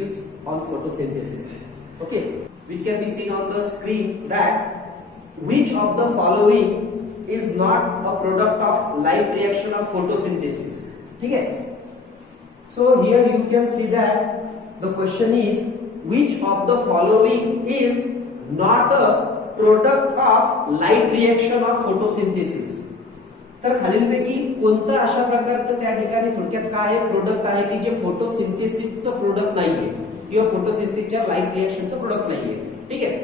institutes on photosynthesis. Okay, which can be seen on the screen that which of the following is not a product of light reaction of photosynthesis. ठीक है? So here you can see that the question is which of the following is not a product of light reaction of photosynthesis. तर खालीलपैकी कोणतं अशा प्रकारचं त्या ठिकाणी थोडक्यात काय प्रोडक्ट आहे की जे फोटोसिंथेसिसचं प्रोडक्ट नाहीये किंवा फोटोसिंथेसिसच्या लाईट रिएक्शनचं प्रोडक्ट नाहीये. ठीक आहे,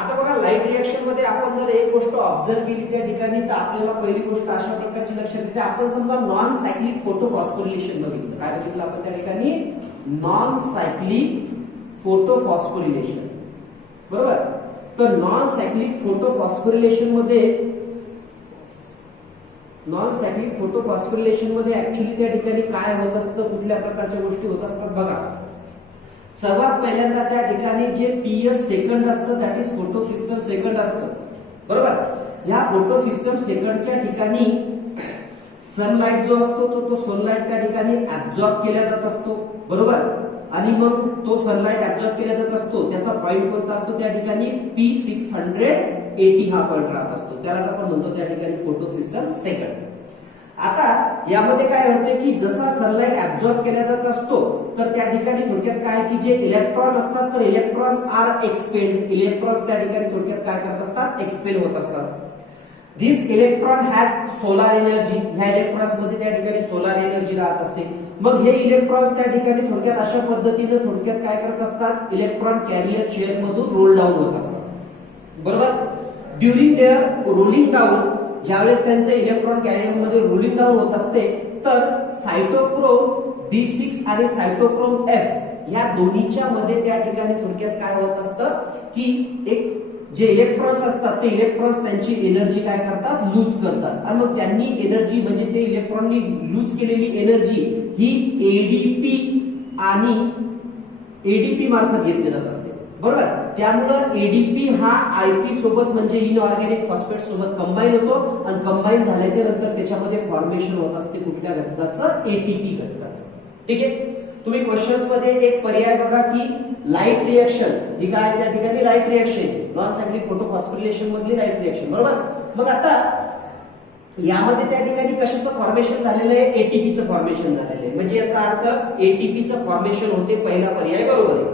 आता बघा लाईट रिएक्शन मध्ये आपण जर एक गोष्ट ऑब्झर्व केली त्या ठिकाणी तर आपल्याला पहिली गोष्ट अशा प्रकारची लक्षात येते. आपण समजा नॉन सायक्लिक फोटो फॉस्फोरिलेशन बघितलं. काय बघितलं आपण त्या ठिकाणी? Non cyclic photo phosphorylation. बरोबर. तर नॉन सायक्लिक फोटो फॉस्फोरिलेशन मध्ये ऍक्च्युअली त्या ठिकाणी काय होत असतं, कुठल्या प्रकारच्या गोष्टी होत असतात बघा. सर्वात पहिल्यांदा त्या ठिकाणी जे पीएस सेकंड असतं that is photo system second असतं. बरोबर. या फोटो सिस्टम सेकंडच्या ठिकाणी सनलाइट जो असतो तो सनलाइट त्या ठिकाणी ऍब्झॉर्ब केला जात असतो. बरोबर. आणि मग तो सनलाइट ऍब्झॉर्ब केला जात असतो त्याचा पॉइंट कोणता असतो त्या ठिकाणी P680 हा पॉइंट राहत असतो. त्यालाच आपण म्हणतो त्या ठिकाणी फोटो सिस्टम सेकंड. आता यामध्ये काय होते की जसा सनलाइट ऍब्झॉर्ब केला जात असतो तर त्या ठिकाणी थोडक्यात काय की जे इलेक्ट्रॉन असतात तर इलेक्ट्रॉन्स आर एक्सपेल्ड. इलेक्ट्रॉन्स त्या ठिकाणी थोडक्यात काय करत असतात? एक्सपेल होत असतात. दिस इलेक्ट्रॉन हॅज सोलार एनर्जी. ह्या इलेक्ट्रॉन्स मध्ये त्या ठिकाणी सोलार एनर्जी राहत असते. मग हे इलेक्ट्रॉन्स त्या ठिकाणी थोडक्यात अशा पद्धतीने थोडक्यात काय करत असतात? इलेक्ट्रॉन कॅरियर चेअर मधून रोल डाऊन होत असतात. बरोबर. ड्युरिंग देअर रोलिंग डाऊन ज्यावेळेस त्यांचं इलेक्ट्रॉन कॅरियर मध्ये रोलिंग डाऊन होत असते तर सायटोक्रोम B6 आणि सायटोक्रोम F या दोन्हीच्या मध्ये त्या ठिकाणी थोडक्यात काय होत असतं की एक जे इलेक्ट्रॉन्स असतात ते इलेक्ट्रॉन्स त्यांची एनर्जी काय करतात? लूज करतात. आणि मग त्यांनी एनर्जी म्हणजे ते इलेक्ट्रॉननी लूज केलेली एनर्जी ही एडीपी आणि एडीपी मार्फत घेतली जात असते. बरोबर. त्यामुळे एडीपी हा आयपी सोबत म्हणजे इनऑर्गॅनिक फॉस्फेट सोबत कंबाईन होतो आणि कंबाईन झाल्याच्या नंतर त्याच्यामध्ये फॉर्मेशन होत असते कुठल्या घटकाचं? एटीपी घटकाचं. ठीक आहे. तुम्ही क्वेश्चन्स मध्ये एक पर्याय बघा की लाईट रिएक्शन ही काय त्या ठिकाणी light reaction non cyclic photo phosphorylation मधली लाईट रिएक्शन. बरोबर. मग आता यामध्ये त्या ठिकाणी कशाचं फॉर्मेशन झालेलं आहे? एटीपीचं फॉर्मेशन झालेलं आहे. म्हणजे याचा अर्थ एटीपीचं फॉर्मेशन होते. पहिला पर्याय बरोबर आहे.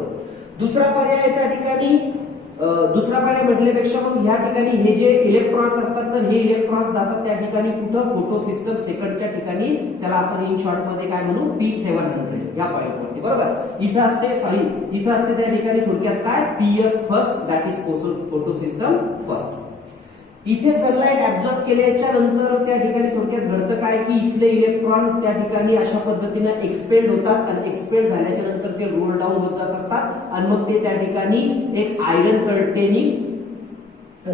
दुसरा पर्याय त्या ठिकाणी दुसरा पर्याय म्हटल्यापेक्षा मग ह्या ठिकाणी हे जे इलेक्ट्रॉन्स असतात तर हे इलेक्ट्रॉन्स जातात त्या ठिकाणी कुठं? फोटो सिस्टम सेकंडच्या ठिकाणी. त्याला आपण इन शॉर्ट मध्ये काय म्हणू? P700 या पॉइंट वरती. बरोबर. इथं असते त्या ठिकाणी थोडक्यात काय? PS first that is photo system first. इथे सनलाइट ऍब्झॉर्ब केल्याच्या नंतर त्या ठिकाणी थोडक्यात घडतं काय की इथले इलेक्ट्रॉन त्या ठिकाणी अशा पद्धतीने एक्सपेल्ड होतात आणि एक्सपेल्ड झाल्याच्या नंतर ते रोल डाऊन होत जात असतात आणि मग ते त्या ठिकाणी एक आयरन कंटेनिंग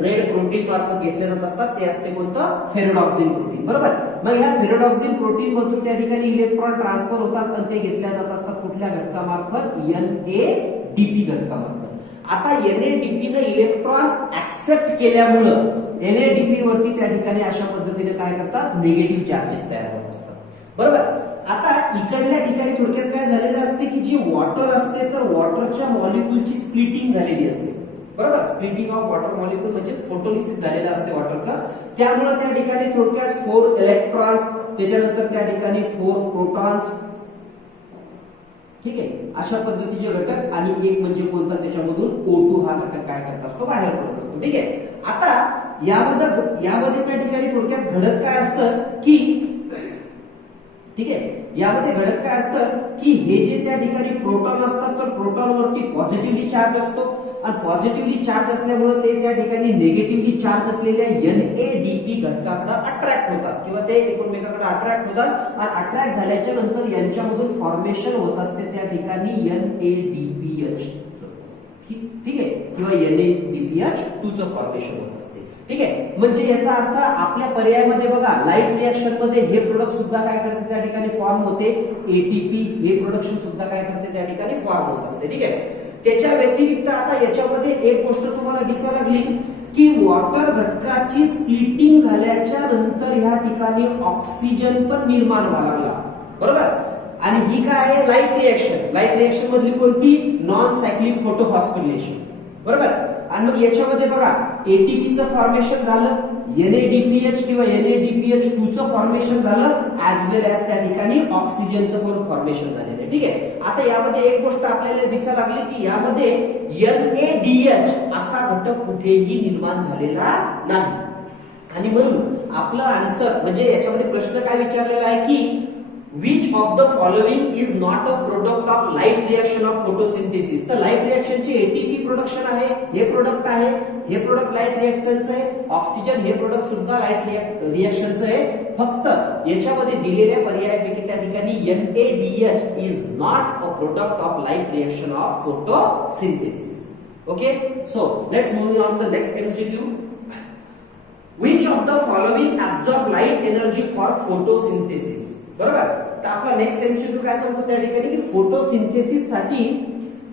रेड प्रोटीन मार्फत घेतले जात असतात. ते असते कोणतं? फेरोडॉक्सिन प्रोटीन. बरोबर. मग ह्या फेरोडॉक्सिन प्रोटीन मधून त्या ठिकाणी इलेक्ट्रॉन ट्रान्सफर होतात आणि ते घेतल्या जात असतात कुठल्या घटकामार्फत? NADP घटकामार्फत. आता NADP ने इलेक्ट्रॉन ऍक्सेप्ट केल्यामुळं NADP वरती त्या ठिकाणी अशा पद्धतीने काय करतात? निगेटिव्ह चार्जेस तयार होत असतात. बरोबर. आता इकडल्या ठिकाणी थोडक्यात काय झालेलं असते की जी वॉटर असते तर वॉटरच्या मॉलिक्युलची स्प्लिटिंग झालेली असते. बरोबर. स्प्लिटिंग ऑफ वॉटर मॉलिक्युल म्हणजे फोटोलिसिस झालेलं असते वॉटरचं. त्यामुळे त्या ठिकाणी थोडक्यात 4 इलेक्ट्रॉन्स त्याच्यानंतर त्या ठिकाणी 4 प्रोटॉन्स. ठीक आहे. अशा पद्धतीचे घटक आणि एक म्हणजे कोणता? त्याच्यामधून O2 हा घटक काय करत असतो? बाहेर पडत असतो. ठीक आहे. आता यामध्ये त्या ठिकाणी थोडक्यात घडत काय असतं की ठीक आहे यामध्ये घडत काय असतं की हे जे त्या ठिकाणी प्रोटॉन असतात तर प्रोटॉन वरती पॉझिटिव्हली चार्ज असतो आणि पॉझिटिव्हली चार्ज असल्यामुळे ते त्या ठिकाणी निगेटिव्हली चार्ज असलेल्या NADP घटकाकडे अट्रॅक्ट होतात किंवा ते एकमेकांकडे अट्रॅक्ट होतात आणि अट्रॅक्ट झाल्याच्या नंतर यांच्यामधून फॉर्मेशन होत असते त्या ठिकाणी NADPH. ठीक आहे. किंवा NADPH2 चं फॉर्मेशन होत असते. ठीक आहे. म्हणजे याचा अर्थ आपल्या पर्यायामध्ये बघा लाईट रिएक्शन मध्ये हे प्रोडक्ट सुद्धा काय करते त्या ठिकाणी फॉर्म होते. एटीपी हे प्रोडक्शन सुद्धा काय करते त्या ठिकाणी फॉर्म होत असते. ठीक आहे. त्याच्या व्यतिरिक्त आता याच्यामध्ये एक गोष्ट तुम्हाला दिसायला लागली की वॉटर घटकाची स्प्लिटिंग झाल्याच्या नंतर ह्या ठिकाणी ऑक्सिजन पण निर्माण व्हायला लागला. बरोबर. आणि ही काय आहे, लाईट रिएक्शन. लाईट रिएक्शन मधली कोणती, नॉन सायक्लिक फोटोफॉस्फोरिलेशन. बरोबर. आणि मग याच्यामध्ये बघा एटीपीचं फॉर्मेशन झालं, NADPH किंवा NADPH2 चं फॉर्मेशन झालं, ऍज वेल ऍज त्या ठिकाणी ऑक्सिजनचं पण फॉर्मेशन झालेलं आहे. ठीक आहे. आता यामध्ये एक गोष्ट आपल्याला दिसायला लागली की यामध्ये NADH असा घटक कुठेही निर्माण झालेला नाही. आणि म्हणून आपलं आन्सर म्हणजे याच्यामध्ये प्रश्न काय विचारलेला आहे की which of the following is not a product of light reaction of photosynthesis. तर लाईट रिएक्शनचे एटीपी प्रोडक्शन आहे, हे प्रोडक्ट आहे, हे प्रोडक्ट लाईट रिएक्शनचं आहे, ऑक्सिजन हे प्रोडक्ट सुद्धा लाईट रिएक्शनचं आहे. फक्त याच्यामध्ये दिलेल्या पर्यायापैकी त्या ठिकाणी NADH is not a product of light reaction of photosynthesis. Okay, so let's move on the next MCQ. Which of the following absorb light energy for photosynthesis? बरोबर. तर आपला नेक्स्ट MCQ काय सांगतो त्या ठिकाणी की फोटोसिंथेसिस साठी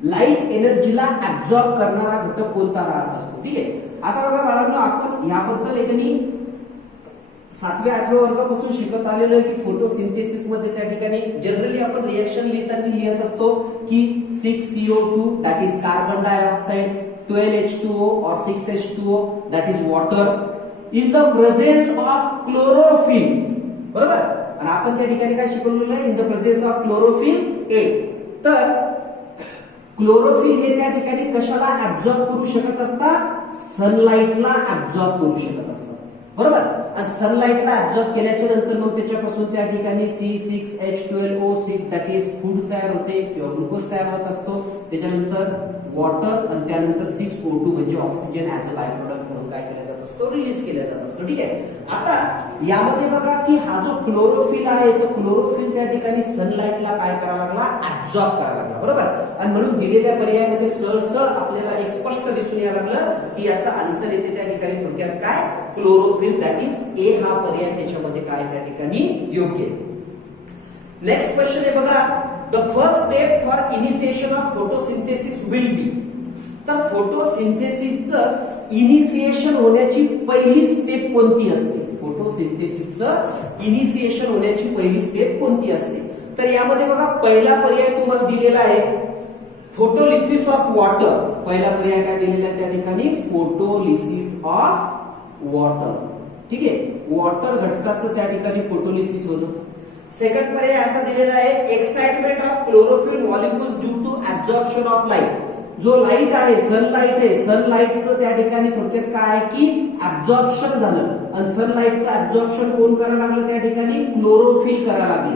लाईट एनर्जीला ऍब्झॉर्ब करणारा घटक कोणता राहत असतो. ठीक आहे. आता बघा बाळांनो, आपण याबद्दल एकानी 7व्या 8व्या वर्गापासून शिकत आलेलो आहे की फोटोसिंथेसिस मध्ये त्या ठिकाणी जनरली आपण रिएक्शन लिहिताना लिहित असतो की 6CO2 that is carbon dioxide, 12H2O or 6H2O that is water in the presence of chlorophyll. बरोबर. आणि आपण त्या ठिकाणी काय शिकवलेलं आहे, in the presence of chlorophyll a. तर क्लोरोफिल हे त्या ठिकाणी कशाला ऍब्झॉर्ब करू शकत असतात, सनलाइटला ऍब्झॉर्ब करू शकत असतात. बरोबर. आणि सनलाइटला ऍब्झॉर्ब केल्याच्या नंतर मग त्याच्यापासून त्या ठिकाणी C6H12O6 दॅट इज फूड तयार होते किंवा ग्लुकोज तयार होत असतो. त्याच्यानंतर वॉटर आणि त्यानंतर 6O2 म्हणजे oxygen as a by product म्हणून काय केला जात असतो, रिलीज केला जात असतो. ठीक आहे. आता यामध्ये बघा की हा जो क्लोरोफिल आहे तो क्लोरोफिल त्या ठिकाणी सनलाइटला काय करायला लागला, ऍब्झॉर्ब करायला लागला. बरोबर. आणि म्हणून दिलेल्या पर्यायामध्ये सरळ आपल्याला एक स्पष्ट दिसून यायला लागलं की याचा आन्सर येते त्या ठिकाणी थोडक्यात काय, क्लोरोफिल दॅट इज ए हा पर्याय त्याच्यामध्ये काय त्या ठिकाणी योग्य आहे. नेक्स्ट क्वेश्चन आहे बघा, the first step for initiation of photosynthesis will be. तर फोटोसिंथेसिसचं इनिशिएशन होण्याची पहिली स्टेप कोणती असते, फोटोसिंथेसिसचं इनिशिएशन होण्याची पहिली स्टेप कोणती असते. तर यामध्ये बघा पहिला पर्याय तुम्हाला दिलेला आहे फोटोलिसिस ऑफ वॉटर. पहिला पर्याय काय दिलेला आहे त्या ठिकाणी, फोटोलिसिस ऑफ वॉटर. ठीक आहे. वॉटर घटकाचं त्या ठिकाणी फोटोलिसिस होतं. सेकंड पर्याय असा दिलेला आहे excitement of chlorophyll molecules due to absorption of light. जो लाईट आहे, सनलाइट आहे, सनलाइटचं त्या ठिकाणी थोडक्यात काय आहे की ऍब्झॉर्प्शन झालं. आणि सनलाइटचं ऍब्झॉर्प्शन कोण करायला लागलं त्या ठिकाणी, क्लोरोफिल करायला लागले.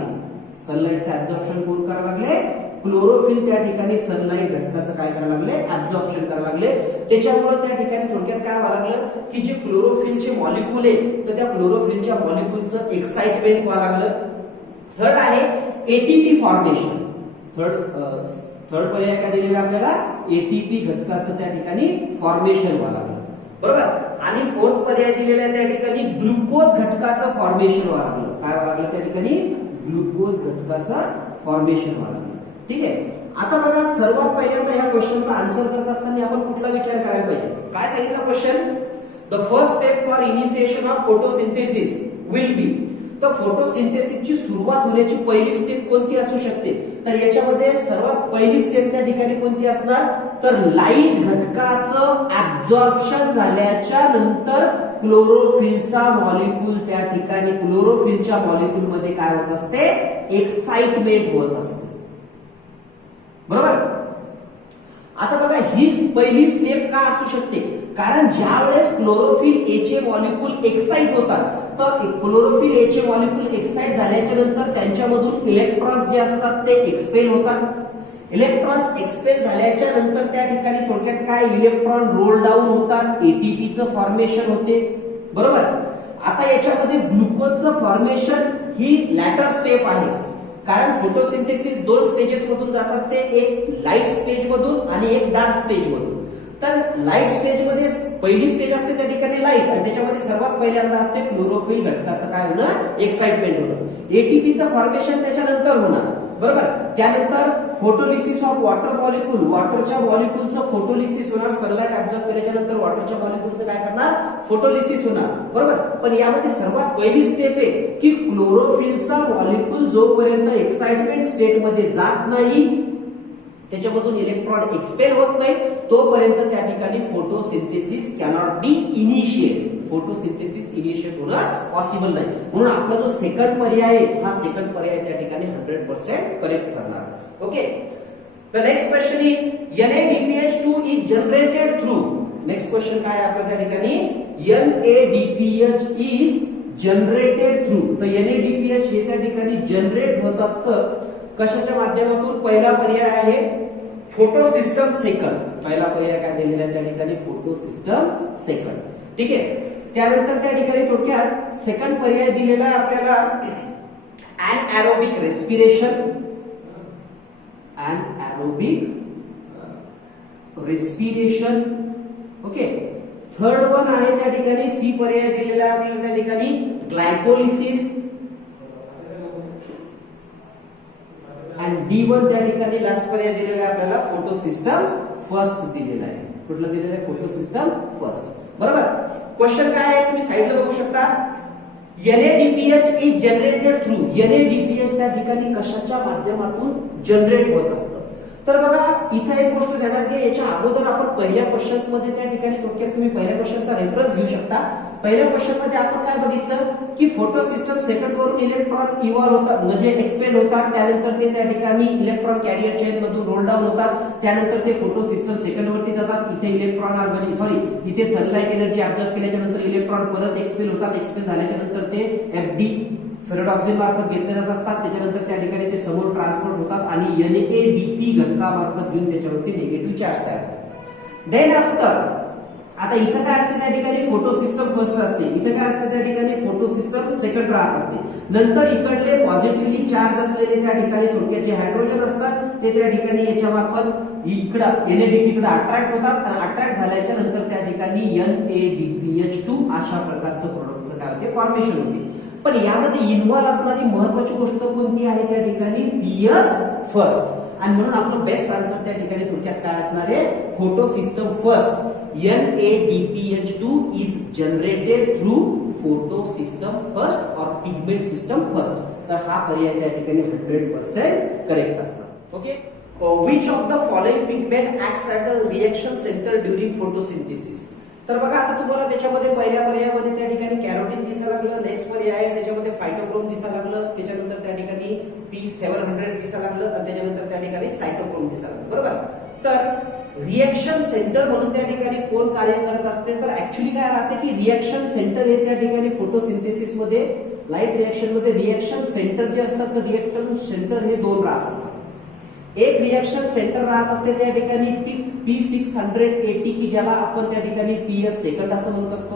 सनलाइटचं ऍब्झॉर्प्शन कोण करायला लागले, क्लोरोफिल त्या ठिकाणी सनलाइट घटकाचं काय करायला लागले, ऍब्झॉर्प्शन करायला लागले. त्याच्यामुळे त्या ठिकाणी थोडक्यात काय व्हायला लागलं की जे क्लोरोफिलचे मॉलिक्युल आहे तर त्या क्लोरोफिलच्या मॉलिक्युलचं एक्साइटमेंट व्हायला लागलं. थर्ड आहे एटीपी फॉर्मेशन. थर्ड पर्याय काय दिलेला आपल्याला, एटीपी घटकाचं त्या ठिकाणी फॉर्मेशन व्हायला लागलं. बरोबर. आणि फोर्थ पर्याय दिलेला आहे त्या ठिकाणी ग्लुकोज घटकाचं फॉर्मेशन व्हायला लागलं. काय व्हायला लागलं त्या ठिकाणी, ग्लुकोज घटकाचं फॉर्मेशन व्हायला लागलं. ठीक आहे. आता बघा सर्वात पहिल्यांदा ह्या क्वेश्चनचा आन्सर करत असताना आपण कुठला विचार करायला पाहिजे. काय सांगितलं question, the first step for initiation of photosynthesis will be. तर फोटोसिंथेसिसची सुरुवात होण्याची पहिली स्टेप कोणती असू शकते. तर याच्यामध्ये सर्वात पहिली स्टेप त्या ठिकाणी कोणती असणार, तर लाईट घटकाचं ऍब्झॉर्प्शन झाल्याच्या नंतर क्लोरोफिलचा मॉलिक्यूल त्या ठिकाणी, क्लोरोफिलच्या मॉलिक्यूल मध्ये काय होत असते, एक्साइटमेंट होत असते. बरोबर. आता बघा ही पहिली स्टेप का असू शकते, कारण ज्या वेळेस क्लोरोफिल ए चे मॉलिक्यूल एक्साइट होतात तर क्लोरोफिल ए चे मॉलिक्यूल एक्साइट झाल्याच्या नंतर त्यांच्यामधून इलेक्ट्रॉन्स जे असतात ते एक्सपेल होतात. इलेक्ट्रॉन्स एक्सपेल झाल्याच्या नंतर त्या ठिकाणी थोडक्यात काय, इलेक्ट्रॉन रोल डाऊन होतात, एटीपीचं फॉर्मेशन होते. बरोबर. आता याच्यामध्ये ग्लुकोजचं फॉर्मेशन ही लॅटर स्टेप आहे, कारण फोटोसिंथेसिस दोन स्टेजेस मधून जात असते, एक लाईट स्टेज मधून आणि एक डार्क स्टेज मधून. तर लाईट स्टेज मध्ये पहिली स्टेज असते त्या ठिकाणी लाईट, आणि त्याच्यामध्ये सर्वात पहिल्यांदा असते क्लोरोफिल घटकाचं काय होणं, एक्साइटमेंट होणं. एटीपीचं फॉर्मेशन त्याच्यानंतर होणार. बरोबर. त्यानंतर फोटोलिसिस ऑफ वॉटर मॉलिक्यूल, वॉटरच्या मॉलिक्यूलचं फोटोलिसिस होणार, सनलाइट ऍब्झॉर्ब केल्याच्या नंतर वॉटरच्या मॉलिक्यूलचं काय करणार, फोटोलिसिस होणार, बरोबर. पण यामध्ये सर्वात पहिली स्टेप आहे की क्लोरोफिलचा मॉलिक्यूल जोपर्यंत एक्साइटमेंट स्टेट मध्ये जात नाही, त्याच्यामधून इलेक्ट्रॉन एक्सपेल होत नाही, तोपर्यंत त्या ठिकाणी photosynthesis cannot be initiate, photosynthesis initiate होणं पॉसिबल नाही. म्हणून आपला जो सेकंड पर्याय आहे, हा सेकंड पर्याय त्या ठिकाणी 100% करेक्ट ठरणार. Okay. The next question is NADPH2 is generated through, next question काय आहे आपल्या त्या ठिकाणी, NADPH इज जनरेटेड थ्रू. तर NADPH हे त्या ठिकाणी जनरेट होत असतं कशाच्या माध्यमातून, पहिला पर्याय आहे फोटो सिस्टम सेकंड, पहिला पर्याय काय दिलेला आहे त्या ठिकाणी, फोटो सिस्टम सेकंड. ठीक आहे. त्यानंतर त्या ठिकाणी थोडक्यात सेकंड पर्याय दिलेला आहे आपल्याला anaerobic respiration, anaerobic respiration. Okay. Third one आहे त्या ठिकाणी सी पर्याय दिलेला आहे आपल्याला त्या ठिकाणी ग्लायकोलिसिस, आणि D1 त्या ठिकाणी लास्ट पर्याय दिलेला आहे आपल्याला फोटो सिस्टम फर्स्ट दिलेला आहे. कुठलं दिलेलं आहे, फोटो सिस्टम फर्स्ट, बरोबर. क्वेश्चन काय आहे तुम्ही साइडला बघू शकता, NADPH is generated through, NADPH त्या ठिकाणी कशाच्या माध्यमातून जनरेट होत असतं. तर बघा इथे एक गोष्ट ध्यानात घ्या, याच्या अगोदर आपण पहिल्या क्वेश्चन्स मध्ये त्या ठिकाणी थोडक्यात तुम्ही पहिल्या क्वेश्चनचा रेफरन्स घेऊ शकता. पहिल्या क्वेश्चन मध्ये आपण काय बघितलं की फोटो सिस्टम सेकंड वरून इलेक्ट्रॉन इव्हॉल्व होतात, म्हणजे एक्सपेल होतात, त्यानंतर ते त्या ठिकाणी इलेक्ट्रॉन कॅरियर चेन मधून रोल डाऊन होतात, त्यानंतर ते फोटो सिस्टम सेकंड वरती जातात. इथे इलेक्ट्रॉन म्हणजे सॉरी इथे सनलाइट एनर्जी ऍब्झॉर्ब केल्याच्या नंतर इलेक्ट्रॉन परत एक्सपेल होतात, एक्सपेल झाल्याच्या नंतर ते FD फेरोडॉक्सिन मार्फत घेतले जात असतात, त्याच्यानंतर त्या ठिकाणी ते समोर ट्रान्सपोर्ट होतात आणि NADP घटकामार्फत घेऊन त्याच्यावरती निगेटिव्ह चार्ज तयार होतात. देन आफ्टर आता इथं काय असते त्या ठिकाणी, फोटो सिस्टम फर्स्ट असते, इथं काय असते त्या ठिकाणी, फोटो सिस्टम सेकंड राहत असते. नंतर इकडले पॉझिटिव्हली चार्ज असलेले त्या ठिकाणी थोडक्यात जे हायड्रोजन असतात ते त्या ठिकाणी याच्या मार्फत इकडं NADP कडे अट्रॅक्ट होतात, आणि अट्रॅक्ट झाल्याच्या नंतर त्या ठिकाणी NADPH2 अशा प्रकारचं प्रोडक्टचं काय होते, फॉर्मेशन होते. पण यामध्ये इन्व्हॉल्व असणारी महत्वाची गोष्ट कोणती आहे त्या ठिकाणी, PS फर्स्ट, आणि म्हणून आपलं बेस्ट आन्सर त्या ठिकाणी थोडक्यात काय असणार आहे, photo system first. NADPH2 is generated through photo system first or pigment system first. तर हा पर्याय त्या ठिकाणी 100% करेक्ट असणार. Okay. Which of the following pigment acts at the reaction center during photosynthesis? तर बघा आता तुम्हाला त्याच्यामध्ये पहिल्या पर्यायामध्ये त्या ठिकाणी कॅरोटीन दिसायला लागलं, नेक्स्ट पर्याय आहे त्याच्यामध्ये फायटोक्रोम दिसायला लागलं, त्याच्यानंतर त्या ठिकाणी P700 दिसायला लागलं, आणि त्याच्यानंतर त्या ठिकाणी सायटोक्रोम दिसायला लागलं, बरोबर. तर रिएक्शन सेंटर म्हणून त्या ठिकाणी कोण कार्य करत असते, तर ऍक्च्युली काय राहते की रिएक्शन सेंटर हे त्या ठिकाणी फोटोसिंथेसिस मध्ये, लाईट रिएक्शन मध्ये रिएक्शन सेंटर जे असतात तर रिएक्शन सेंटर हे दोन राहत असतात. एक रिएक्शन सेंटर राहत असते त्या ठिकाणी P680 की ज्याला आपण त्या ठिकाणी PS सेकंड असं म्हणत असतो.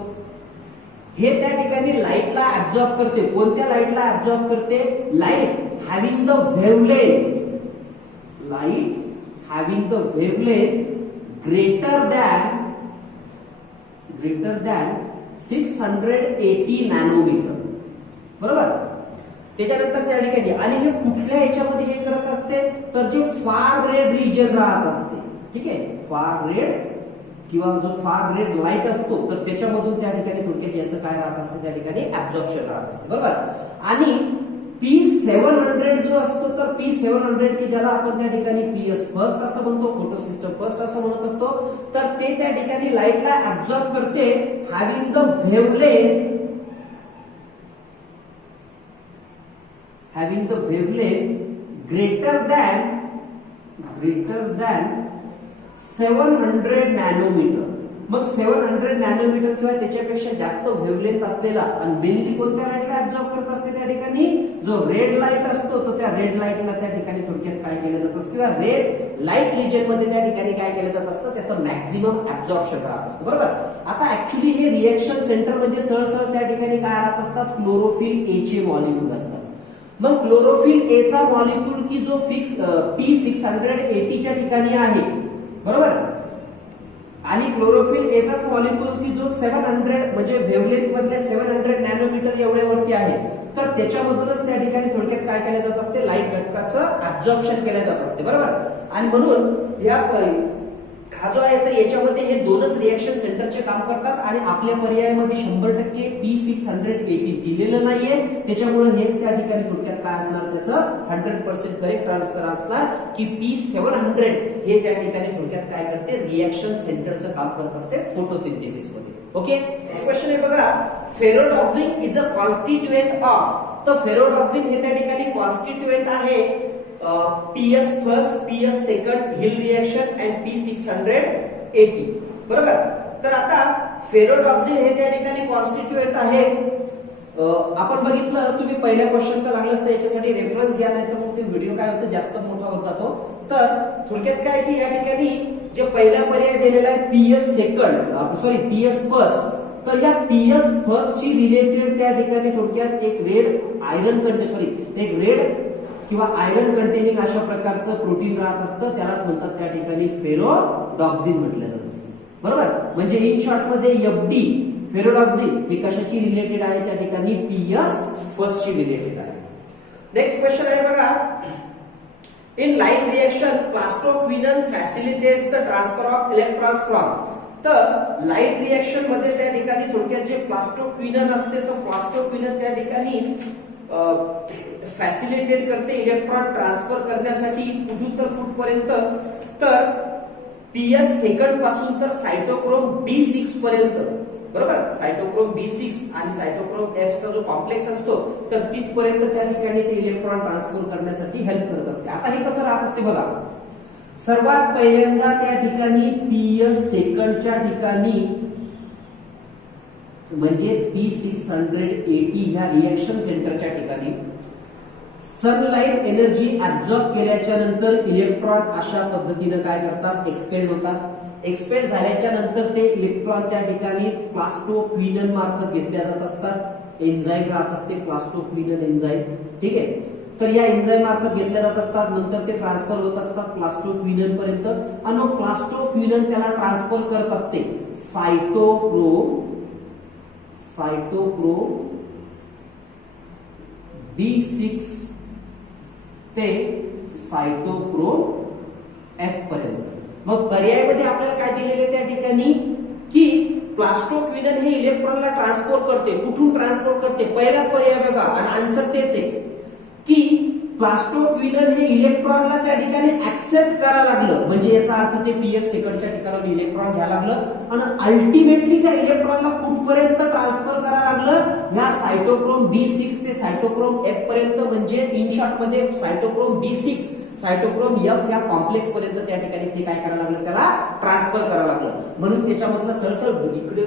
हे त्या ठिकाणी लाईटला ऍब्झॉर्ब करते. कोणत्या लाईटला ऍब्झॉर्ब करते, light having the wavelength, light having the wavelength greater than 680 nanometre, बरोबर. त्याच्यानंतर त्या ठिकाणी आणि हे कुठल्या ह्याच्यामध्ये हे करत असते, तर जे फार रेड रिजन राहत असते, ठीक आहे, फार रेड किंवा जो फार रेड लाईट असतो तर त्याच्यामधून त्या ठिकाणी थोडक्यात याचं काय राहत असते, त्या ठिकाणी ऍब्झॉर्प्शन राहत असते, बरोबर. आणि P700 जो असतो तर P700 की ज्याला आपण त्या ठिकाणी PS फर्स्ट असं म्हणतो, फोटो सिस्टम फर्स्ट असं म्हणत असतो, तर ते त्या ठिकाणी लाईटला ऍब्झॉर्ब करते having the wavelength greater than 700 nanometre. मग 700 नॅनोमीटर किंवा त्याच्यापेक्षा जास्त वेव्हलेंथ असलेला, आणि मेनली कोणत्या लाईटला ऍब्झॉर्ब करत असते त्या ठिकाणी, जो रेड लाईट असतो तर त्या रेड लाईटला त्या ठिकाणी थोडक्यात काय केलं जात असतं, किंवा रेड लाईट रिजन मध्ये त्या ठिकाणी काय केलं जात असतं, त्याचं मॅक्झिमम ऍब्झॉर्प्शन राहत असतं, बरोबर. आता ऍक्च्युली हे रिएक्शन सेंटर म्हणजे सरळ त्या ठिकाणी काय राहत असतात, क्लोरोफिल ए चे मॉलिक्यूल असतात. मग क्लोरोफिल ए चा मॉलिक्यूल की जो फिक्स P680 च्या ठिकाणी आहे, बरोबर, आणि क्लोरोफिल एचाच मॉलिक्यूल की जो 700 म्हणजे वेव्हलेंथ मधले 700 नॅनोमीटर एवढ्यावरती आहे, तर त्याच्यामधूनच त्या ठिकाणी थोडक्यात काय केलं जात असते, लाईट घटकाचं ऍब्झॉर्प्शन केलं जात असते, बरोबर. आणि म्हणून या हा जो आहे तर याच्यामध्ये हे दोनच रिएक्शन सेंटरचे काम करतात आणि आपल्या पर्यायामध्ये 100% P680 दिलेलं नाहीये, त्याच्यामुळे हेच त्या ठिकाणी थोडक्यात काय असणार, त्याचं 100% करेक्ट आन्सर असणार की P700 हे त्या ठिकाणी थोडक्यात काय करते, रिएक्शन सेंटरचं काम करत असते फोटोसिंथेसिस मध्ये. ओके, क्वेश्चन आहे बघा, फेरोटॉक्सिन इज अ कॉन्स्टिट्युएंट ऑफ. तर फेरोटॉक्सिन हे त्या ठिकाणी कॉन्स्टिट्युएंट आहे PS first, PS second hill reaction and P680, बरोबर. तर आता फेरोटॉक्सिन हे त्या ठिकाणी कॉन्स्टिट्युएंट आहे. आपण बघितलं, तुम्ही पहिल्या क्वेश्चनचा लागलं तर याच्यासाठी रेफरन्स घ्या, नाही तर मग ते व्हिडिओ काय होतं जास्त मोठा होत जातो. तर थोडक्यात काय की या ठिकाणी जे पहिला पर्याय दिलेला आहे PS second, sorry PS first, तर या PS फर्स्ट शी रिलेटेड त्या ठिकाणी थोडक्यात एक रेड किंवा आयरन कंटेनिंग अशा प्रकारचं प्रोटीन राहत असतं, त्यालाच म्हणतात त्या ठिकाणी फेरोटॉक्सिन म्हटलं जात असतं, बरोबर. म्हणजे इन शॉर्ट मध्ये FD फेरोटॉक्सिन हे कशाशी रिलेटेड आहे, त्या ठिकाणी PS फर्स्ट शी रिलेटेड आहे. नेक्स्ट क्वेश्चन आहे बघा, in light reaction plastoquinone facilitates the transfer of electrons from. तर लाईट रिएक्शन मध्ये त्या ठिकाणी थोडक्यात जे प्लास्टोक्विनन असते, तर प्लास्टोक्विनन त्या ठिकाणी फॅसिलिटेट करते इलेक्ट्रॉन ट्रान्सफर करण्यासाठी कुठून तर कुठपर्यंत, तर PS सेकंड पासून तर सायटोक्रोम B6 पर्यंत, बरोबर. सायटोक्रोम B6 आणि सायटोक्रोम F चा जो कॉम्प्लेक्स असतो, तर तिथपर्यंत त्या ठिकाणी ते इलेक्ट्रॉन ट्रान्सफर करण्यासाठी हेल्प करत असते. आता हे कसं राहत असते बघा, सर्वात पहिल्यांदा त्या ठिकाणी PS सेकंडच्या ठिकाणी म्हणजेच P680 ह्या रिएक्शन सेंटरच्या ठिकाणी सनलाइट एनर्जी ऍब्झॉर्ब केल्याच्या नंतर इलेक्ट्रॉन अशा पद्धतीने काय करतात, एक्सपेल्ड होतात. एक्सपेल्ड झाल्याच्या नंतर ते इलेक्ट्रॉन त्या ठिकाणी प्लास्टोक्विनन मार्फत घेतल्या जात असतात. एन्झाईम राहत असते, प्लास्टोक्विनन एन्झाईम, ठीक आहे. तर या एन्झाईम मार्फत घेतल्या जात असतात, नंतर ते ट्रान्सफर होत असतात प्लास्टोक्विनन पर्यंत, आणि मग प्लास्टोक्विनन त्याला ट्रान्सफर करत असते सायटोक्रोम B6 ते सायटोक्रोम F पर्यंत. मग पर्यायामध्ये आपल्याला काय दिलेले त्या ठिकाणी की प्लास्टोक्विनन हे इलेक्ट्रॉनला ट्रान्सफर करते. कुठून ट्रान्सफर करते, पहिलाच पर्याय बघा आणि आन्सर तेच आहे की प्लास्टोक्विनन हे इलेक्ट्रॉनला त्या ठिकाणी ऍक्सेप्ट करायला लागलं, म्हणजे याचा अर्थ ते PS सेकंडच्या ठिकाणी इलेक्ट्रॉन घ्यायला लागलं आणि अल्टिमेटली त्या इलेक्ट्रॉनला कुठपर्यंत ट्रान्सफर करायला लागलं, ह्या सायटोक्रोम B6 ते सायटोक्रोम F पर्यंत. म्हणजे इन शॉर्ट मध्ये सायटोक्रोम B6 सायटोक्रोम F या कॉम्प्लेक्स पर्यंत त्या ठिकाणी ते काय करायला लागलं, त्याला ट्रान्सफर करायला लागलं. म्हणून त्याच्यामधला सरसर इकडे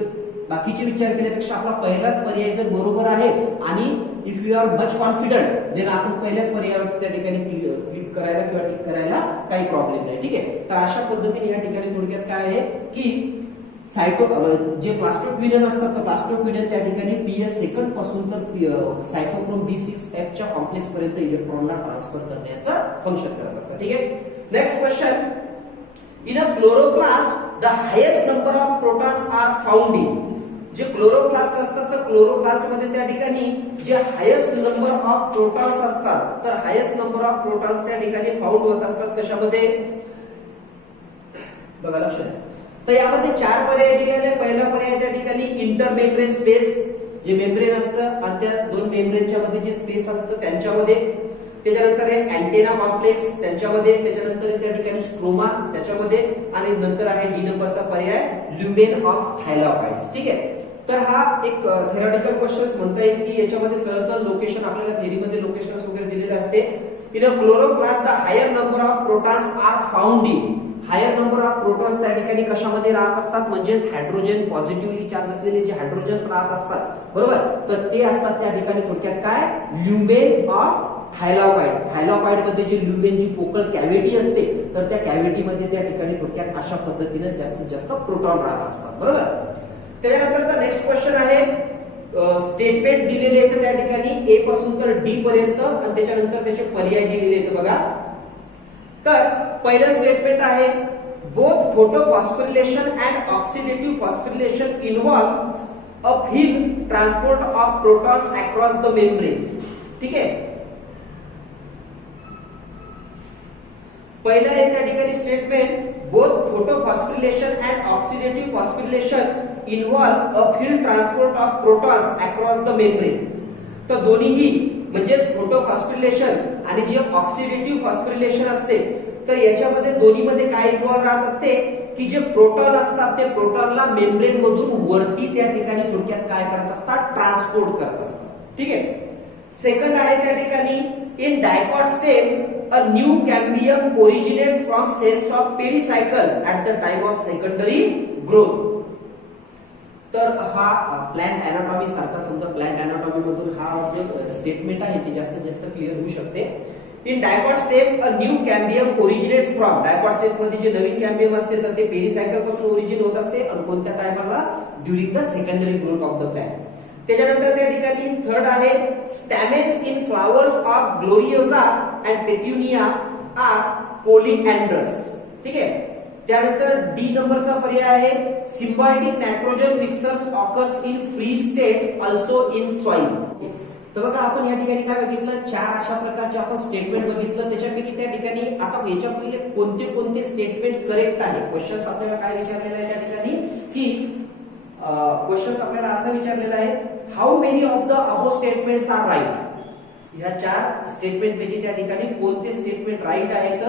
बाकीचे विचार केल्यापेक्षा आपला पहिलाच पर्याय जर बरोबर आहे आणि if you are much confident then आपण पहिल्याच पर्यायावर त्या ठिकाणी क्लिक करायला किंवा टिक करायला काही प्रॉब्लेम नाही, ठीक आहे. तर अशा पद्धतीने या ठिकाणी थोडक्यात काय आहे की जे प्लास्टोक्विनन असतात, तर प्लास्टोक्विनन त्या ठिकाणी PS सेकंड पासून तर सायटोक्रोम B6 F च्या कॉम्प्लेक्स पर्यंत इलेक्ट्रॉनला ट्रान्सफर करण्याचं फंक्शन करत असतात, ठीक आहे. Next question, in a chloroplast the highest number of protons are found in. जे क्लोरोप्लास्ट असतात, तर क्लोरोप्लास्ट मध्ये त्या ठिकाणी जे हायेस्ट नंबर ऑफ प्रोटॉन्स असतात, तर हायेस्ट नंबर ऑफ प्रोटॉन्स त्या ठिकाणी फाउंड होत असतात कशामध्ये, बघा लक्ष द्या. तर यामध्ये 4 पर्याय दिलेले. पहिला पर्याय त्या ठिकाणी इंटरमेम्ब्रेन स्पेस, जे मेम्ब्रेन असतं आणि त्या दोन मेम्ब्रेनच्या मध्ये जे स्पेस असतं त्यांच्यामध्ये. त्याच्यानंतर आहे अँटेना कॉम्प्लेक्स त्यांच्यामध्ये, त्याच्यानंतर त्या ठिकाणी स्ट्रोमा त्याच्यामध्ये, आणि नंतर आहे डी नंबरचा पर्याय ल्युमेन ऑफ थायलॉइड्स, ठीक आहे. तर हा एक थेरॉटिकल क्वेश्चन म्हणता येईल की याच्यामध्ये सरळ लोकेशन आपल्याला थेरीमध्ये लोकेशन्स वगैरे दिलेले असते. In a chloroplast the higher number of protons are found in. Higher number of protons त्या ठिकाणी कशामध्ये राहत असतात, म्हणजेच हायड्रोजन पॉझिटिव्हली चार्ज असलेले जे हायड्रोजन्स राहत असतात, बरोबर, तर ते असतात त्या ठिकाणी थोडक्यात काय, ल्युमेन ऑफ थायलॉइड. थायलॉइड मध्ये जे ल्युमेन जी पोकळ कॅव्हिटी असते, तर त्या कॅव्हिटी मध्ये त्या ठिकाणी थोडक्यात अशा पद्धतीने जास्तीत जास्त प्रोटॉन राहत असतात, बरोबर. त्याच्यानंतरचा नेक्स्ट क्वेश्चन आहे, स्टेटमेंट दिलेले आहेत त्या ठिकाणी A पासून तर D पर्यंत आणि त्याच्यानंतर त्याचे पर्याय दिलेले आहेत बघा. तर पहिलं स्टेटमेंट आहे, both photophosphorylation and oxidative phosphorylation involve uphill transport of protons across the membrane. ठीक आहे. पहिला आहे त्या ठिकाणी statement, both photophosphorylation and oxidative phosphorylation involve uphill transport of protons across the membrane. तर दोन्हीही म्हणजेच फोटोफॉस्फोरिलेशन आणि जे ऑक्सिडेटिव्ह फॉस्फोरिलेशन असते तर याच्यामध्ये दोन्हीमध्ये काय इन्व्हॉल्व राहत असते की जे प्रोटॉन असतात ते प्रोटॉनला मेम्ब्रेन मधून वरती त्या ठिकाणी थोडक्यात काय करत असतात, ट्रान्सपोर्ट करत असतात. ठीक आहे. सेकंड आहे त्या ठिकाणी, in dicot stem a new cambium originates from cells of pericycle at the time of secondary growth. तर हा प्लांट अॅनाटॉमी सारखा समजा प्लांट अॅनाटॉमी मधून हा जो स्टेटमेंट आहे ती जास्तीत जास्त क्लिअर होऊ शकते. In dicot step a new cambium originates from, dicot step मध्ये जे नवीन कॅम्बियम असते तर ते पेरिसायकल पासून ओरिजिन होत असते आणि कोणत्या टायमाला, during the secondary growth of the plant. त्याच्यानंतर त्या ठिकाणी थर्ड आहे, stamens in flowers of gloriosa and petunia are polyandrous. ठीक आहे. त्यानंतर डी नंबरचा पर्याय आहे, symbiotic nitrogen fixers occurs in free state also in soil. तर बघा आपण या ठिकाणी काय बघितलं, चार अशा प्रकारचे आपण स्टेटमेंट बघितलं. त्याच्यापैकी त्या ठिकाणी आता याच्या पहिले कोणते कोणते स्टेटमेंट करेक्ट आहे, क्वेश्चन्स आपल्याला काय विचारलेलं आहे त्या ठिकाणी की क्वेश्चन्स आपल्याला असा विचारलेला आहे, how many of the above statements are right. ह्या चार स्टेटमेंट पैकी त्या ठिकाणी कोणते स्टेटमेंट राईट आहेत,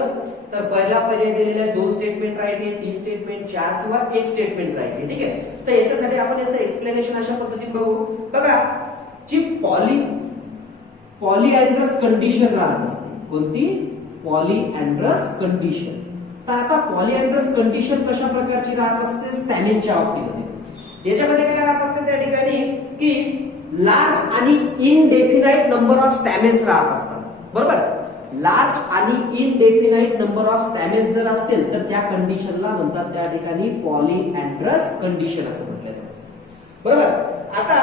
तर पहिला पर्याय दिलेला आहे 2 स्टेटमेंट राईट आहे, 3 स्टेटमेंट, 4 किंवा 1 स्टेटमेंट राईट आहे. ठीक आहे. तर याच्यासाठी आपण याचं एक्सप्लेनेशन अशा पद्धतीने बघू. बघा, जी पॉलीएंड्रस कंडिशन राहत असते, कोणती, पॉलीएंड्रस कंडिशन. तर आता पॉलीएंड्रस कंडिशन कशा प्रकारची राहत असते, स्टॅमिनच्या बाबतीमध्ये. याच्यामध्ये काय राहत असते त्या ठिकाणी की लार्ज आणि इनडेफिनाइट नंबर ऑफ स्टॅमेन्स राहत असतात. बरोबर. लार्ज आणि इनडेफिनाइट नंबर ऑफ स्टॅमेन्स जर असतील तर त्या कंडिशनला म्हणतात त्या ठिकाणी पॉलीएंड्रस कंडिशन असं म्हटलं जात असतं. बरोबर. आता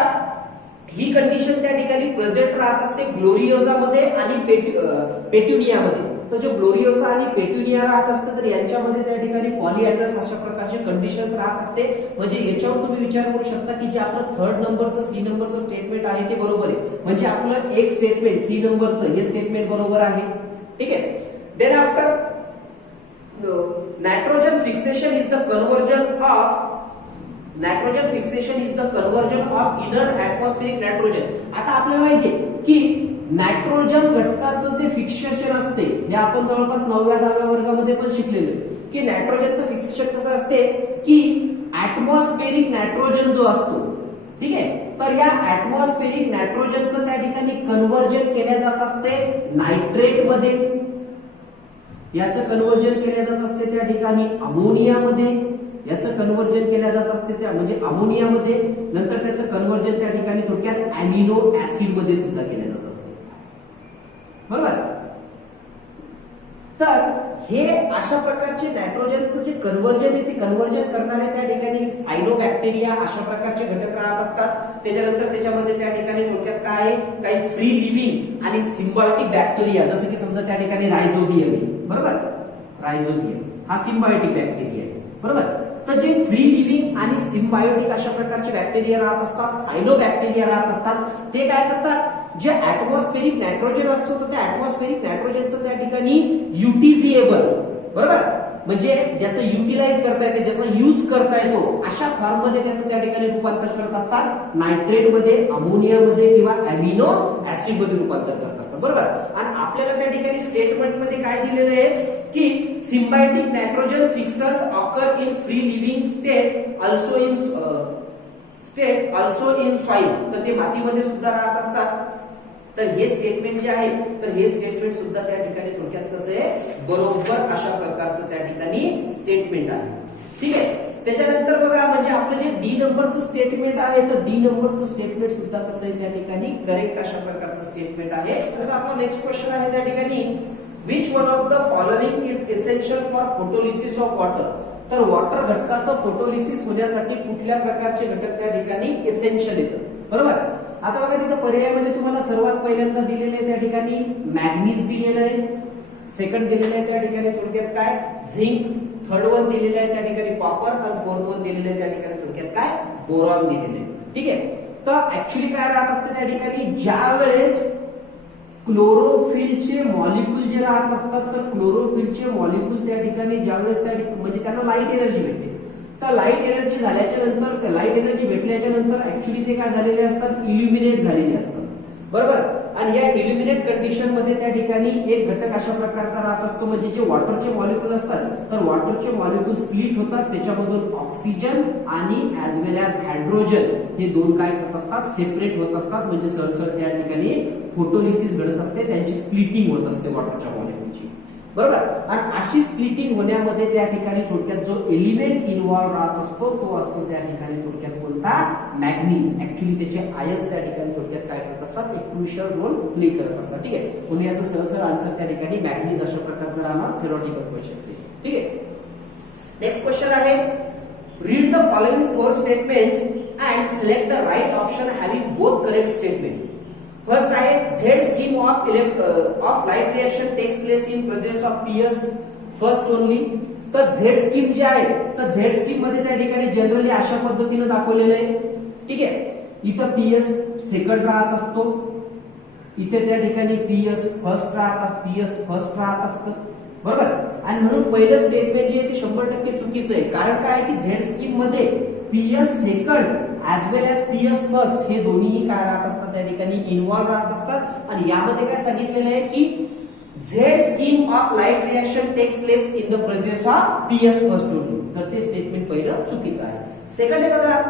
ही कंडिशन त्या ठिकाणी प्रेझेंट राहत असते ग्लोरियोजा मध्ये आणि पेट्युनिया मध्ये. तर जे ग्लोरियोसा आणि पेट्युनिया राहत असते तर यांच्यामध्ये त्या ठिकाणी पॉलीएंड्रस अशा प्रकारचे कंडिशन्स राहत असते. म्हणजे याच्यावर तुम्ही विचार करू शकता की जे आपलं थर्ड नंबरचं सी नंबरचं स्टेटमेंट आहे ते बरोबर आहे. म्हणजे आपलं एक स्टेटमेंट सी नंबरचं हे स्टेटमेंट बरोबर आहे. ठीक आहे. Then after nitrogen fixation is the conversion of inner atmospheric nitrogen. आता आपल्याला माहितीये की नायट्रोजन घटकाचं जे फिक्सेशन असते हे आपण जवळपास 9व्या 10व्या वर्गामध्ये पण शिकलेलो आहे की नायट्रोजनचं फिक्सेशन कसं असते की ऍटमॉस्फेरिक नायट्रोजन जो असतो, ठीक आहे, तर या ऍटमॉस्फेरिक नायट्रोजनचं त्या ठिकाणी कन्व्हर्जन केल्या जात असते नायट्रेट मध्ये, याचं कन्व्हर्जन केल्या जात असते त्या ठिकाणी अमोनियामध्ये, याचं कन्व्हर्जन केल्या जात असते त्या म्हणजे अमोनियामध्ये, नंतर त्याचं कन्व्हर्जन त्या ठिकाणी थोडक्यात अॅमिनो ऍसिड मध्ये सुद्धा केलं जात असते. बरोबर. तर हे अशा प्रकारचे नायट्रोजनचं जे कन्व्हर्जन आहे ते कन्व्हर्जन करणारे त्या ठिकाणी सायनोबॅक्टेरिया अशा प्रकारचे घटक राहत असतात. त्याच्यानंतर त्याच्यामध्ये त्या ठिकाणी थोडक्यात काय, काही फ्री लिव्हिंग आणि सिम्बायोटिक बॅक्टेरिया, जसं की समजा त्या ठिकाणी रायझोबियम आहे. बरोबर. रायझोबियम हा सिम्बायोटिक बॅक्टेरिया आहे. बरोबर. तर जे फ्री लिव्हिंग आणि सिम्बायोटिक अशा प्रकारचे बॅक्टेरिया राहत असतात, सायनोबॅक्टेरिया राहत असतात, ते काय करतात, जे ऍटमॉस्फेरिक नायट्रोजन असतो तर त्या ऍटमॉस्फेरिक नायट्रोजनचं त्या ठिकाणी युटिलिझेबल, बरोबर, म्हणजे ज्याचं युटिलाइज करता येते, ज्याचा यूज करता येतो अशा फॉर्म मध्ये त्याचं त्या ठिकाणी रूपांतर करत असतात, नायट्रेट मध्ये, अमोनिया मध्ये किंवा अॅमिनो ऍसिड मध्ये रूपांतर करत असतात. बरोबर. आणि आपल्याला त्या ठिकाणी स्टेटमेंट मध्ये काय दिलेलं आहे की symbiotic nitrogen fixers occur in free living state also in soil. तर ते मातीमध्ये सुद्धा राहत असतात. तर हे स्टेटमेंट जे आहे तर हे स्टेटमेंट सुद्धा त्या ठिकाणी थोडक्यात कसं आहे, बरोबर अशा प्रकारचं त्या ठिकाणी स्टेटमेंट आहे. ठीक आहे. त्याच्यानंतर बघा म्हणजे आपलं जे डी नंबरचं स्टेटमेंट आहे तर डी नंबरचं स्टेटमेंट सुद्धा कसं आहे त्या ठिकाणी करेक्ट अशा प्रकारचं स्टेटमेंट आहे. तर आपला नेक्स्ट क्वेश्चन आहे त्या ठिकाणी, which one of the following is essential for photolysis of water. तर वॉटर घटकाचं फोटोलिसिस होण्यासाठी कुठल्या प्रकारचे घटक त्या ठिकाणी एसेन्शियल येतं. बरोबर. आता बघा तिथं पर्यायामध्ये तुम्हाला सर्वात पहिल्यांदा दिलेले त्या ठिकाणी मॅग्नीज दिलेलं आहे, सेकंड दिलेलं आहे त्या ठिकाणी थोडक्यात काय, झिंक, थर्ड वन दिलेलं आहे त्या ठिकाणी कॉपर आणि फोर्थ वन दिलेलं आहे त्या ठिकाणी थोडक्यात काय, बोरॉन दिलेलं आहे. ठीक आहे. तर ऍक्च्युली काय राहत असते त्या ठिकाणी, ज्या वेळेस क्लोरोफिलचे मॉलिक्यूल जे राहत असतात, तर क्लोरोफिलचे मॉलिक्यूल त्या ठिकाणी ज्यावेळेस म्हणजे त्यांना लाईट एनर्जी भेटते, तर लाईट एनर्जी झाल्याच्या नंतर, लाईट एनर्जी भेटल्याच्या नंतर ऍक्च्युली ते काय झालेले असतात, इल्युमिनेट झालेले असतात, बरोबर. आणि या इल्युमिनेट कंडिशन मध्ये त्या ठिकाणी एक घटक अशा प्रकारचा राहत असतो, म्हणजे जे वॉटरचे मॉलिक्यूल असतात, तर वॉटरचे मॉलिक्यूल स्प्लिट होतात, त्याच्यामधून ऑक्सिजन आणि ऍज वेल ऍज हायड्रोजन हे दोन काय करत असतात, सेपरेट होत असतात, म्हणजे सरसर त्या ठिकाणी फोटोलिसिस घडत असते, त्यांची स्प्लिटिंग होत असते वॉटरच्या मॉलिक्यूलची, बरोबर. आणि अशी स्प्लिटिंग होण्यामध्ये त्या ठिकाणी थोडक्यात जो एलिमेंट इन्व्हॉल्व राहत असतो तो असतो त्या ठिकाणी थोडक्यात कोणता, मॅग्नीज. ऍक्च्युली त्याचे आयन्स त्या ठिकाणी थोडक्यात काय करत असतात, एक क्रुशियल रोल प्ले करत असतात, ठीक आहे. म्हणून याचं सरळ आन्सर त्या ठिकाणी मॅग्नीज अशा प्रकारचं राहणार थेरॉटिकल क्वेश्चन्स आहे, ठीक आहे. नेक्स्ट क्वेश्चन आहे, read the following 4 statements and select the right option having both correct statement. First आहे, Z scheme of light reaction takes place in presence of PS first only. तर Z scheme जे आहे, तर Z scheme मध्ये त्या ठिकाणी generally अशा पद्धतीने दाखवलेलं आहे, ठीक आहे. इथं पीएस सेकंड राहत असतो, इथे त्या ठिकाणी पीएस फर्स्ट राहत असतं, बरोबर. आणि म्हणून पहिलं स्टेटमेंट जे आहे ते 100% चुकीचं आहे. कारण काय आहे की झेड स्कीम मध्ये PS second as well as PS first हे दोन्ही काय राहत असतात, त्या ठिकाणी इन्व्हॉल्व राहत असतात. आणि यामध्ये काय सांगितलेलं आहे की Z scheme of light reaction takes place in the presence of PS first only. तर ते स्टेटमेंट पहिलं चुकीचं आहे. सेकंड आहे बघा,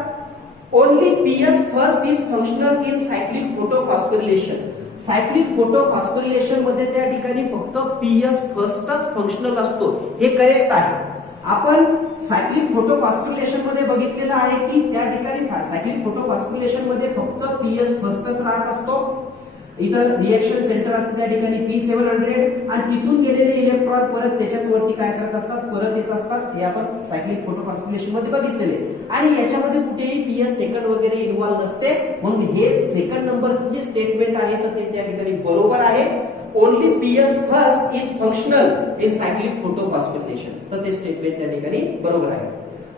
only PS first is functional in cyclic photophosphorylation. Cyclic photophosphorylation मध्ये त्या ठिकाणी फक्त पीएस फर्स्टच फंक्शनल असतो, हे करेक्ट आहे. आपण सायक्लिक फोटोफॉस्फोरिलेशन मध्ये बघितलेलं आहे की त्या ठिकाणी सायक्लिक फोटोफॉस्फोरिलेशन मध्ये फक्त पीएस फर्स्टच राहत असतो. इथं रिएक्शन सेंटर असते त्या ठिकाणी P700 आणि तिथून गेलेले इलेक्ट्रॉन परत त्याच्याच वरती काय करत असतात, परत येत असतात. हे आपण सायक्लिक फोटोफॉस्फोरिलेशन मध्ये बघितलेले. आणि याच्यामध्ये कुठेही पीएस सेकंड वगैरे इन्व्हॉल्व नसते, म्हणून हे सेकंड नंबरचं जे स्टेटमेंट आहे तर ते त्या ठिकाणी बरोबर आहे. Only PS first is functional in cyclic photophosphorylation. तर ते स्टेटमेंट त्या ठिकाणी बरोबर आहे.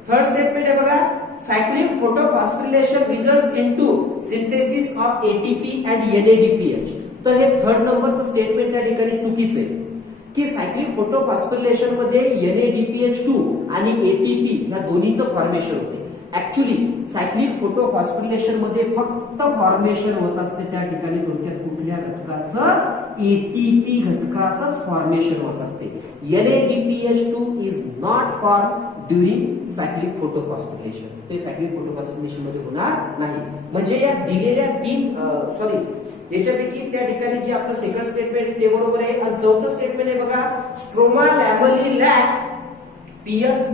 थर्ड स्टेटमेंट आहे बघा, cyclic photophosphorylation results into synthesis of ATP and NADPH. तर हे थर्ड नंबरचं स्टेटमेंट त्या ठिकाणी चुकीचं आहे की सायक्लिक फोटोफॉस्फोरिलेशन मध्ये NADPH2 आणि ATP या दोन्हीचं फॉर्मेशन होते. ऍक्च्युली सायक्लिक फोटोफॉस्फोरिलेशन मध्ये फक्त फॉर्मेशन होत असते त्या ठिकाणी थोडक्यात कुठल्या घटकाचं, ATP घटकाचंच फॉर्मेशन होत असते. NADPH2 is not form during cyclic photophosphorylation. ते सायक्लिक फोटोफॉस्फोरिलेशन मध्ये होणार नाही. म्हणजे या दिलेल्या याच्यापैकी त्या ठिकाणी जे आपलं सेकंड स्टेटमेंट आहे ते बरोबर आहे. आणि चौथं स्टेटमेंट आहे बघा, stroma lamellae lack PS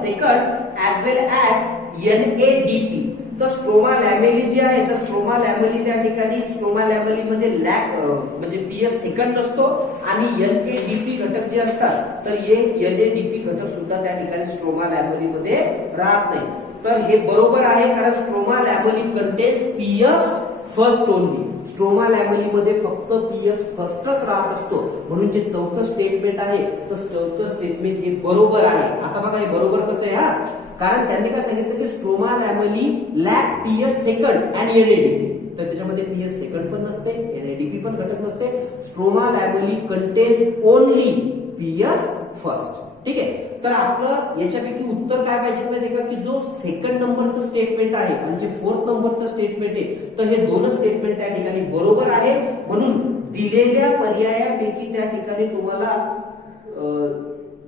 second as well as NADP. तर स्ट्रोमा लॅमेली जे आहे, तर स्ट्रोमा लॅमेली त्या ठिकाणी स्ट्रोमा लॅमेली मध्ये लॅक म्हणजे पीएस सेकंड नसतो आणि NADP घटक जे असतात तर हे NADP घटक सुद्धा त्या ठिकाणी स्ट्रोमा लॅमेली मध्ये राहत नाही. तर हे बरोबर आहे, कारण stroma lamellae contains PS first only. Stroma lamellae मध्ये फक्त पीएस फर्स्टच राहत असतो, म्हणून जे चौथं स्टेटमेंट आहे तर चौथं स्टेटमेंट हे बरोबर आहे. आता बघा हे बरोबर कसं आहे हा, कारण त्यांनी काय सांगितलं की स्ट्रोमा लॅमेली लॅक पीएस सेकंड आणि NADP. तर त्याच्यामध्ये पीएस सेकंड पण नसते, NADP पण घटक नसते. Stroma lamellae contains only PS first. ठीक आहे. तर आपलं याच्यापैकी उत्तर काय पाहिजे माहिती का, की जो सेकंड नंबरचं स्टेटमेंट आहे आणि जे फोर्थ नंबरचं स्टेटमेंट आहे तर हे दोन स्टेटमेंट त्या ठिकाणी बरोबर आहे. म्हणून दिलेल्या पर्यायापैकी त्या ठिकाणी तुम्हाला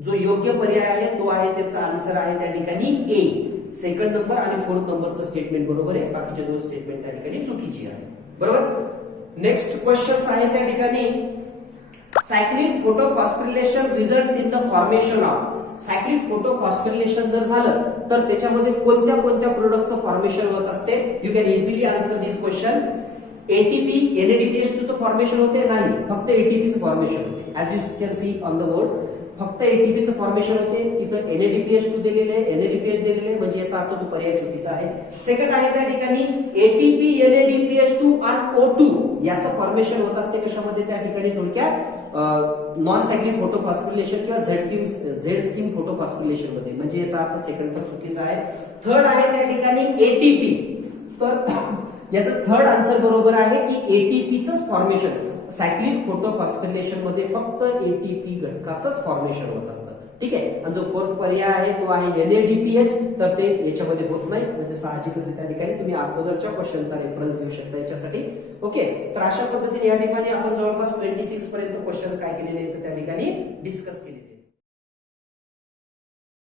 जो योग्य पर्याय आहे तो आहे, त्याचा आन्सर आहे त्या ठिकाणी ए. सेकंड नंबर आणि फोर्थ नंबरचं स्टेटमेंट बरोबर आहे, बाकीचे दोन स्टेटमेंट त्या ठिकाणी चुकीची आहे. बरोबर. नेक्स्ट क्वेश्चन आहे त्या ठिकाणी, cyclic photophosphorylation results in the formation of. Cyclic photophosphorylation जर झालं तर त्याच्यामध्ये कोणत्या कोणत्या प्रोडक्टचं फॉर्मेशन होत असते. You can easily answer this question. ATP NADPH2 चं फॉर्मेशन होते नाही, फक्त ATP चं फॉर्मेशन होते. As you can see on the board फक्त ATP चं फॉर्मेशन होते. तिथं NADPH2 दिलेले, NADPH दिलेले, म्हणजे याचा अर्थ तो पर्याय चुकीचा आहे. सेकंड आहे त्या ठिकाणी ATP NADPH2 आणि O2 याचं फॉर्मेशन होत असते कशामध्ये, त्या ठिकाणी थोडक्यात नॉन सायक्लिक फोटोफॉस्फोरिलेशन किंवा झेड स्कीम फोटोफॉस्फोरिलेशन मध्ये, म्हणजे याचा अर्थ सेकंड पण चुकीचा आहे. थर्ड आहे त्या ठिकाणी ATP. तर याचं थर्ड आन्सर बरोबर आहे की एटीपीचंच फॉर्मेशन, सायक्लिक फोटोफॉस्फोरिलेशन मध्ये फक्त एटीपी घटकाचंच फॉर्मेशन होत असतं. ठीक आहे. आणि जो फोर्थ पर्याय आहे तो आहे NADPH, तर ते याच्यामध्ये होत नाही, म्हणजे साहजिकच त्या ठिकाणी तुम्ही अगोदरच्या क्वेश्चनचा रेफरन्स घेऊ शकता याच्यासाठी. ओके. तर अशा पद्धतीने या ठिकाणी आपण जवळपास 26 पर्यंत क्वेश्चन्स काय केलेले आहेत त्या ठिकाणी डिस्कस केले.